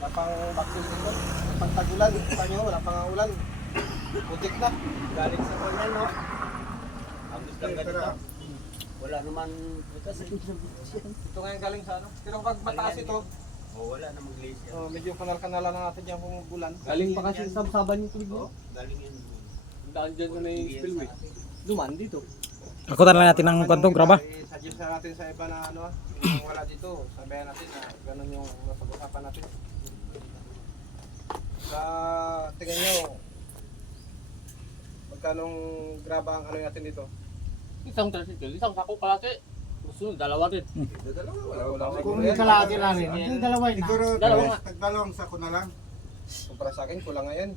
Wala pang vaccine dito. Wala pang tagulan. Kita nyo, wala pang ulan. Putik na. Galing sa kanya, no? Ang gusto lang ganito. Wala naman butas. Ito nga yung galing sa ano. Pero pag mataas ito, Wala namang glacier. medyo kanal-kanalan na natin yung ulan. Galing pa kasi sa saban yung tubig mo. Galing yan. Daan dyan na yung spillway. Duman dito. Ako na natin ng kwentong graba. Suggest na natin sa iba na ano, yung wala dito. Sabihan natin na ganun yung napag-usapan natin. Sa tingin nyo, magkanong graba ang ano natin dito? Isang tricycle, isang sako kalate. Gusto nyo, dalawa din. Wala. Kung may kalahati na rin, yung dalawa na. Siguro, Dalawa nga. tagdalawang sako na lang. Kumpara sa akin, kulang nga yan.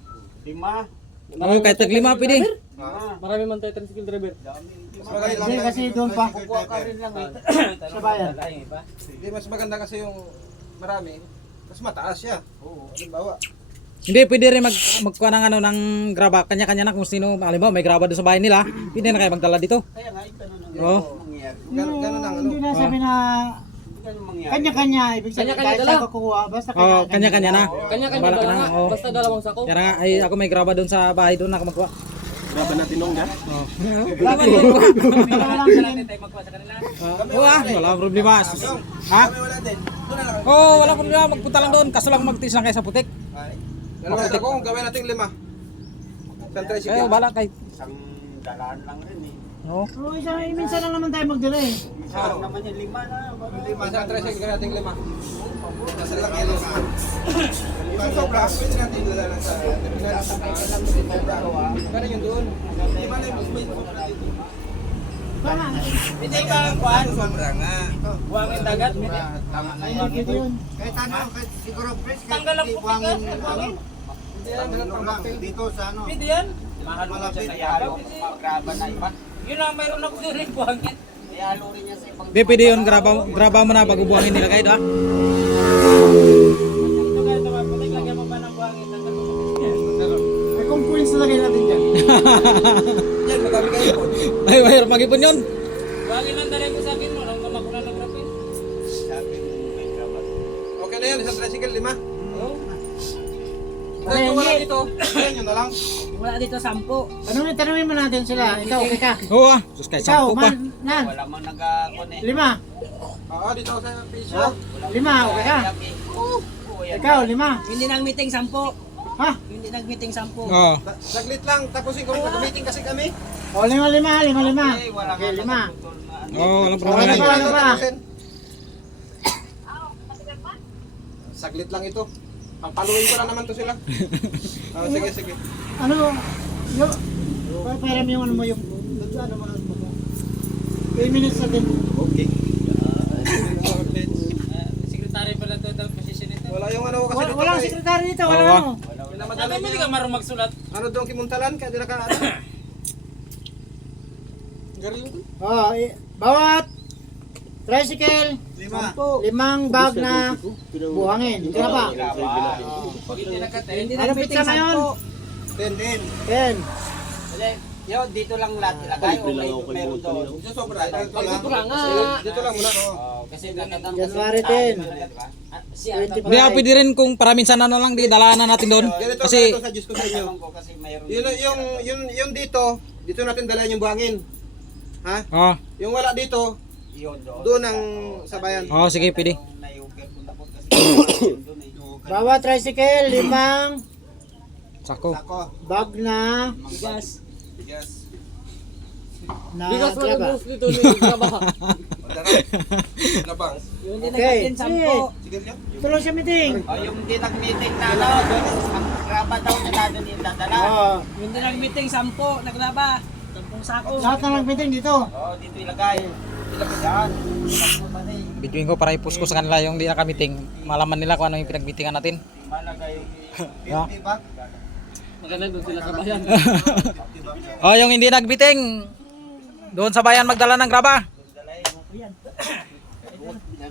5. Oo, kahit taglima pwede. Ha? Marami man tayo tricycle driver. Mas maganda, Hindi kasi doon pa. Kukuha ka rin lang eh. Sa bayan. hindi, mas maganda kasi yung marami, mas mataas siya. Oo. Halimbawa, Hindi, pwede rin magkuha ng ano ng graba. Kanya-kanya na kung sino. Halimbawa, may graba doon sa bahay nila. Pwede na kayo magdala dito. Kaya nga, ito na Oo. mangyayari. ganun ang ano. Hindi na sabi na Ganun mangyayari. kanya-kanya. Ibig sabihin Kanya-kanya kahit dala. saan ka kukuha. Basta Oo, kanya-kanya na. Kanya-kanya Bala ka dala na, nga. oo. Basta dalawang sako. Kaya nga, ay ako may graba doon sa bahay doon ako magkuha. Graba natin nung na. Oo. Wala lang sila. Wala problema. Ha? Kami wala din. Doon na lang. Oo, wala problema. Magpunta lang doon. Kaso lang magtiis lang kayo sa putik. Dalawa ito kung gawin natin 5. Isang tricycle. Kayo, bala kayo. Isang dalaan lang rin eh. Oo. Oo, minsan lang naman tayo magdala eh. Isang naman yan, 5 na. Isang tricycle gawin natin 5. Kasi lang yan. Yung sobra, pwede natin ilala lang sa terminal. Ganun yung doon. Di ba na yung may sobra dito? Tama. Hindi ba ang kuhan? Sobra nga. Buhangin dagat? Ay, hindi pwede yun. Kahit ano, kahit siguro fresh, kahit Tanggal ang hindi putik buhangin, ka, ano, Hindi yan, ganun pang papel. dito sa ano. Pwede yan. Mahalo ko siya sa yalo. Magraba na iba. Yun lang, mayroon ako din buhangin. Yalo rin niya sa ibang. Di, pwede yun. Graba mo na bago buhangin nila kayo, ha? Ito kaya ito, putik, lagyan mo pa ng buhangin. Ay, kung points na lagay natin dyan. Yan, madami kayo po. Ay, mahirap mag-ipon yun. Buhangin lang dalhin ko sa akin mo. Nang mamakuna ng grabe. Sabi mo, may grabat. Okay na yan, isang tricycle 5. Oo. Kung yung wala dito, yan yun na lang. Wala dito 10. Tanungin mo natin sila. Ikaw, okay ka. Oo, ah. Sus, kahit Ikaw, sampu pa. Nan. Wala mang nag-akon eh. 5. Oo, dito ako sa piso. 5, okay ka. Ikaw, 5. Hindi nag-meeting 10. Ha? Hindi nag-meeting 10. Oo. Saglit lang, tapusin ko. Meeting kasi kami. O, 5. Wala Okay, 5. Oo, walang Okay, problema. ano ba? Saglit lang ito. Pampaluin ko lang naman to sila. Sige, sige. Ano, yung, parang yung ano mo yung, ano mo, 3 minutes na din. Okay. Secretary pala ito ang position nito. Wala yung ano kasi dito. Walang eh. sekretary dito, walang Oo, ano. Pinamadali Sabi mo hindi ka marunong magsulat. Ano doon kimuntalan? Kaya di na ka ano? Galing ko. Bawat tricycle, 5 bag na buhangin. Kaya ba? Pag hindi nagkatay. Ano pizza ngayon? 10. Yo, dito lang lahat ilagay o meron doon. Dito sobra. Dito lang. Ito lang nga. Dito lang muna. Kasi nakatang January 10. Si Anta Hindi, pwede rin kung paraminsan na lang, di dalaan na natin doon. Ganito, Kasi, ganito sa Diyos ko sa inyo. ko kasi mayroon. Yung dito natin dala yung buhangin. Ha? oo. Yung wala dito, Yun doon ang sabayan. Oo, sige, pwede. Nayuker ko tapos kasi doon eh. Bawat tricycle, 5 Sako. Ako. bag na Bigas. Yes. Bigas wala graba. bus dito ni graba. Labang. Yung hindi Okay. nagkatin 10. Sige niyo. Tuloy siya meeting. Yung hindi nag-meeting na ano, doon, ang graba daw niya na doon yung dadala. Yung hindi nag-meeting 10, nagraba. 10 sako. Lahat na lang meeting dito. Dito ilagay. Ilagay yan. Bituin ko para i-post ko sa kanila yung di nakamiting. Malaman nila kung ano yung pinagmitingan natin. Malagay. Yeah. Maganda doon sila sa bayan. Oh, yung hindi nagbiting, doon sa bayan magdala ng graba. Yan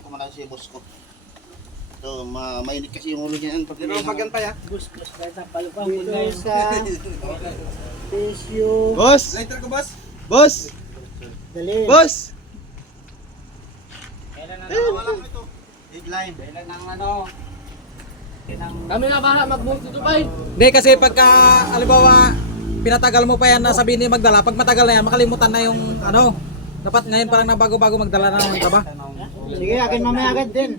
ko malaki si boss ko. Ito, mainit kasi yung ulo niyan. Di ba pagyan pa ya? Dito sa tissue. Boss! Lighter ko boss. Boss! Dali. Boss! Kailan na Wala ko ito. Headline. Kailan ang ano? Kami na bahala mag-move to Dubai. Hindi kasi pagka, halimbawa, pinatagal mo pa yan na sabihin ni magdala, pag matagal na yan, makalimutan na yung ano. Dapat ngayon parang na bago-bago magdala na ng iba. Sige, akin mamaya agad din.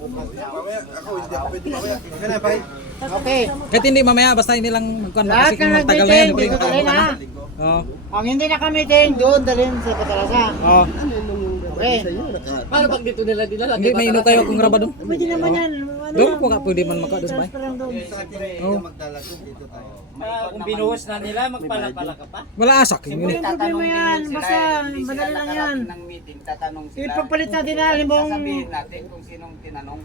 Mamaya, ako hindi ako pwede mamaya. Okay na, pare. Okay. Kahit hindi mamaya, basta hindi lang magkuhan mo. Lahat Kasi kung na matagal na yan, nag-meeting, dito dalhin ha. Oo. Ang hindi nakamiting, doon dalhin sa Patalasa. Oo. Okay. Paano pag dito nila dinala? Hindi, may ino kayo kung graba doon. Pwede naman yan. Ano Doon lang, ko ka pwede man makadas ba? transfer lang doon. Oo. Kung binuhos na nila, magpala-pala ka pa. Wala asak. Yun eh. Walang problema yan. Basta, madali lang yan. ng meeting, tatanong sila. Ipagpalit natin na, halimbawa, Sasabihin natin kung sinong tinanong.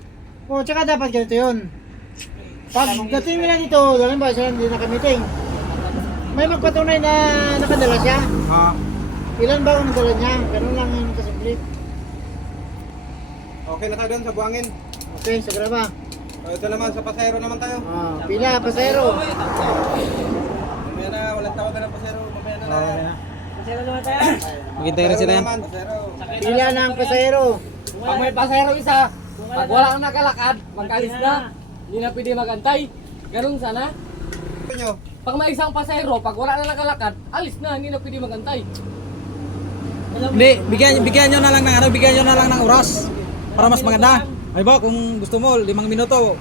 oh, tsaka dapat ganito yun. Pag dating nila dito, dalim ba sila hindi nakamiting? May magpatunay na nakadala siya. Ah. Ilan ba ang nadala niya? Ganun lang yun kasimple. Okay na tayo doon sa buhangin. Okay, sa graba. Ito naman, sa pasero naman tayo. Pila, pasero. Mamaya na, walang tawag na pasero. Mamaya na lang. Masaya naman tayo. Maghintay na sila yan. Naman, pasero. Pila ng pasero. Pag may pasero isa, pag wala kang nakalakad, mag-alis na. Hindi na pwede magantay. Ganun sana. Ito nyo. Pag may isang pasero, pag wala na nakalakad, alis na, hindi na pwede magantay. Hindi, bigyan nyo na lang ng ano, bigyan nyo na lang ng oras. Para mas maganda. Ay ba, kung gusto mo, 5 minuto.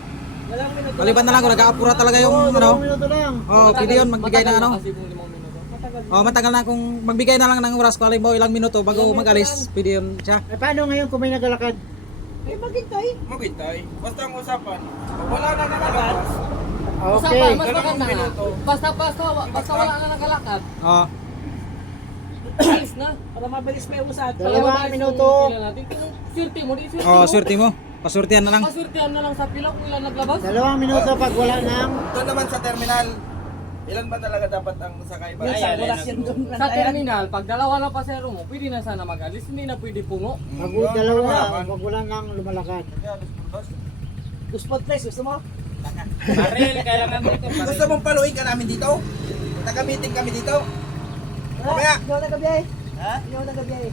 Maliban na lang kung nag-aapura talaga yung Oo, ano. 2 minuto lang. Oh, pwede yun, magbigay ng ano. Kasi kung 5 minuto. Oh, matagal na kung magbigay na lang ng oras kung halimbawa ilang minuto bago mag-alis, pwede yun siya. Eh, paano ngayon kung may nagalakad? Maghintay. Basta ang usapan. Pag wala na nakalabas. Okay. Usapan, mas maganda nga. Basta wala na nakalakad, Oh, alis na. Para mabilis may usad. Dalawang minuto. Natin. Kung swerte mo, di swerte oh, mo. swerte mo. Pasurtihan na lang. Paswertehan na lang sa pila kung ilan naglabas. 2 minuto pag wala nang Doon naman sa terminal. Ilan ba talaga dapat ang sakay ba? Isang oras yun doon. Sa terminal, pag dalawa na pasero mo, pwede na sana mag-alis. Hindi na pwede puno. pag dalawa, pag wala nang lumalakad. Gusto place, gusto mo? Baril, kailangan mo ito. Gusto mong paluin ka namin dito? Taga-meeting kami dito? Mamaya. Hindi ako nagabiyahe. Ha? Hindi ako nagabiyahe.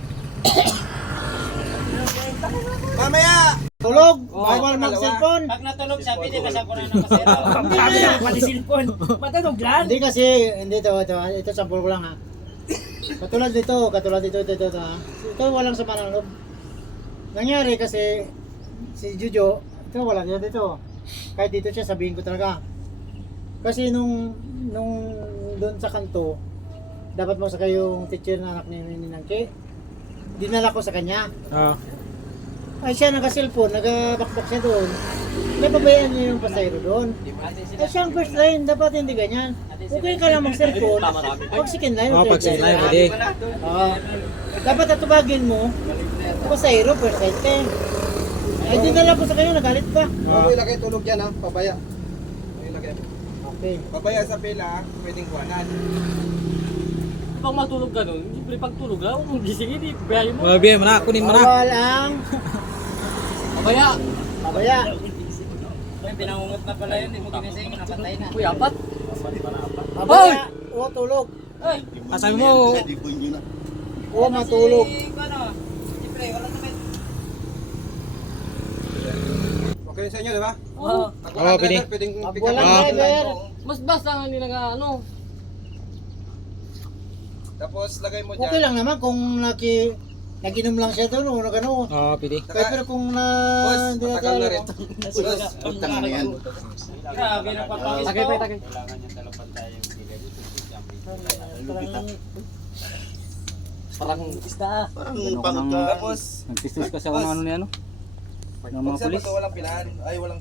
Mamaya! Tulog! Bawal mag-cellphone! Pag natulog, sabi din, nasa ko na ng masero. Hindi na! Pati cellphone. Matulog lang. Hindi kasi, hindi ito sample ko lang ha. Katulad dito ha. Ito walang sama ng loob. Nangyari kasi, si Jojo, ito wala dito. Kahit dito siya, sabihin ko talaga. Kasi nung doon sa kanto, dapat mo sakay yung teacher na anak ni Nangke. Dinala ko sa kanya. Oh. Ay siya naka-cellphone, nagabakbak siya doon. Napabayaan niya yung pasayro doon. Ay siya ang first line, dapat hindi ganyan. Okay ka lang mag-cellphone, pag second line, Oh, pag third sila pwede. dapat atubagin mo, pasayro, first line ka. Ay dinala ko sa kanya, nagalit pa. Huwag mo ilagay tulog yan ha, pabaya. Ilagay. Okay. Pabaya sa pila, pwedeng kuhanan. Pag matulog ka nun, siyempre pag tulog lang, kung gising hindi, bayayin mo. Mabiyan mo na, kunin mo na. Bawal ang Abaya, pabaya. May pinangungot na pala yun, hindi mo ginising, napatay na. kuya, apat. Pabaya o tulog. Sabi mo, Pwede po yun na. O matulog. Ano? Siyempre, wala naman. Okay sa inyo, di ba? Oo. Pag Oo, pwede. driver, pwedeng Pag pick up. walang Ah. driver, Mas basta nga nila nga ano. Tapos lagay mo dyan. okay lang naman kung nag-inom lang siya doon o nag-ano. oh, pwede. Pero kung na... Boss, hindi na matagal na rin. tayo- Boss, Utang na yan. Grabe na papawis Tagay pa, tagay. Parang isda. Parang pangat ka. tapos, Nagtistis ka sa ano ni ano? pag sa bato walang pilahan, ay walang